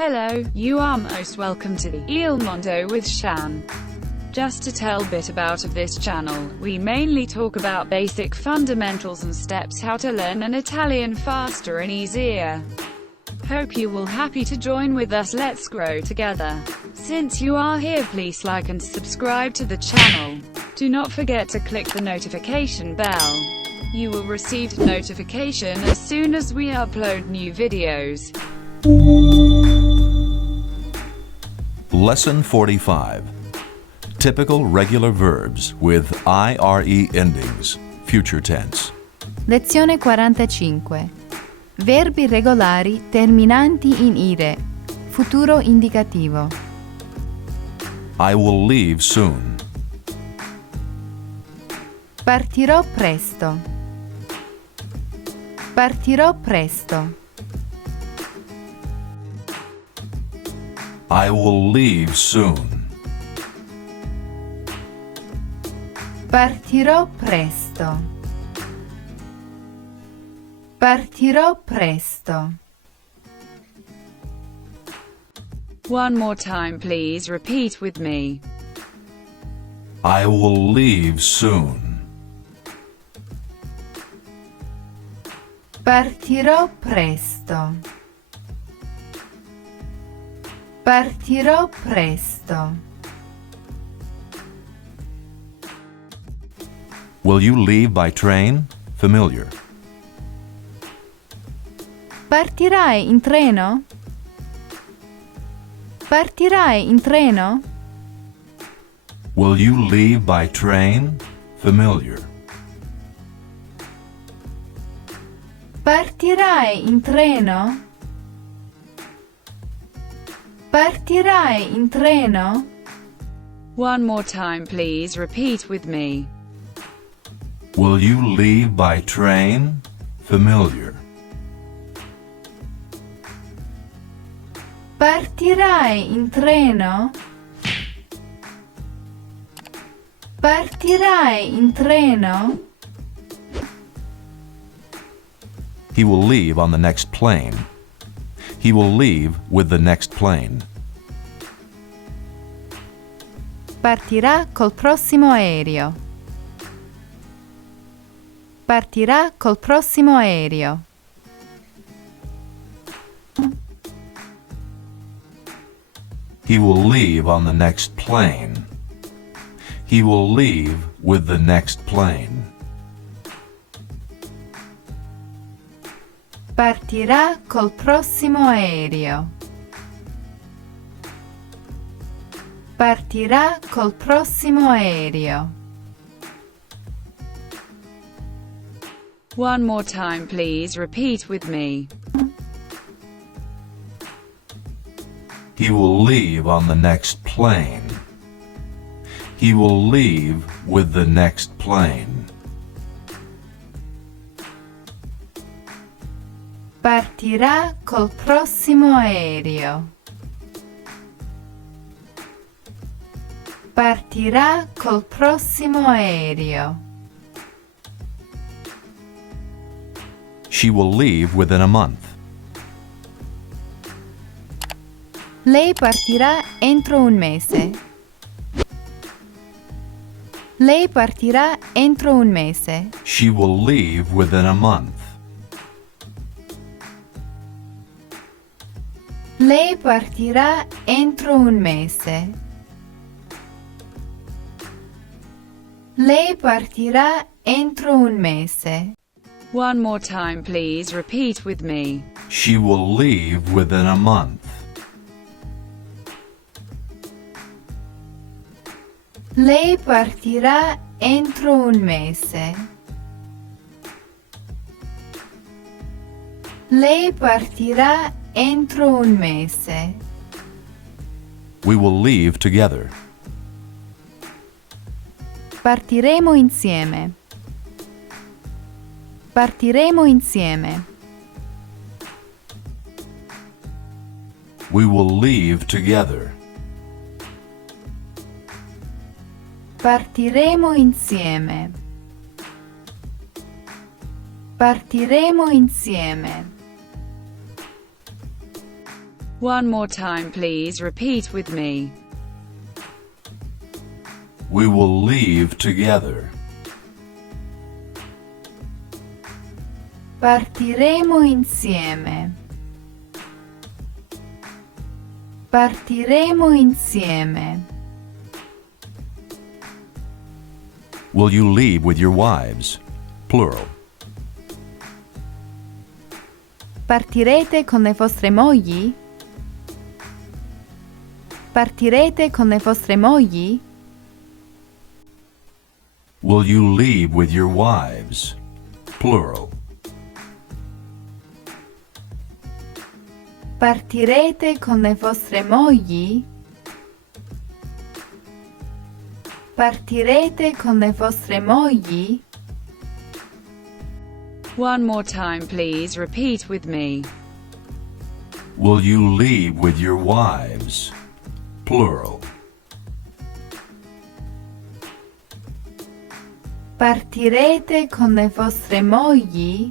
Hello, you are most welcome to the Il Mondo with Shan. Just to tell a bit about of this channel, we mainly talk about basic fundamentals and steps how to learn an Italian faster and easier. Hope you will happy to join with us, let's grow together. Since you are here, please like and subscribe to the channel. Do not forget to click the notification bell. You will receive notification as soon as we upload new videos. Lesson 45. Typical regular verbs with IRE endings, future tense. Lezione 45. Verbi regolari terminanti in ire, futuro indicativo. I will leave soon. Partirò presto. Partirò presto. I will leave soon. Partirò presto. Partirò presto. One more time, please repeat with me. I will leave soon. Partirò presto. Partirò presto. Will you leave by train? Familiar. Partirai in treno? Partirai in treno? Will you leave by train? Familiar. Partirai in treno? Partirai in treno? One more time, please repeat with me. Will you leave by train? Familiar. Partirai in treno? Partirai in treno? He will leave on the next plane. He will leave with the next plane. Partirà col prossimo aereo. Partirà col prossimo aereo. He will leave on the next plane. He will leave with the next plane. Partirà col prossimo aereo. Partirà col prossimo aereo. One more time, please repeat with me. He will leave on the next plane. He will leave with the next plane. Partirà col prossimo aereo. Partirà col prossimo aereo. She will leave within a month. Lei partirà entro un mese. Lei partirà entro un mese. She will leave within a month. Lei partirà entro un mese. Lei partirà entro un mese. One more time, please repeat with me. She will leave within a month. Lei partirà entro un mese. Lei partirà entro un mese. We will leave together. Partiremo insieme. Partiremo insieme. We will leave together. Partiremo insieme. Partiremo insieme. One more time, please repeat with me. We will leave together. Partiremo insieme. Partiremo insieme. Will you leave with your wives? Plural. Partirete con le vostre mogli? Partirete con le vostre mogli? Will you leave with your wives? Plural. Partirete con le vostre mogli? Partirete con le vostre mogli? One more time, please repeat with me. Will you leave with your wives? Plural. Partirete con le vostre mogli?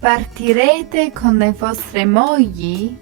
Partirete con le vostre mogli?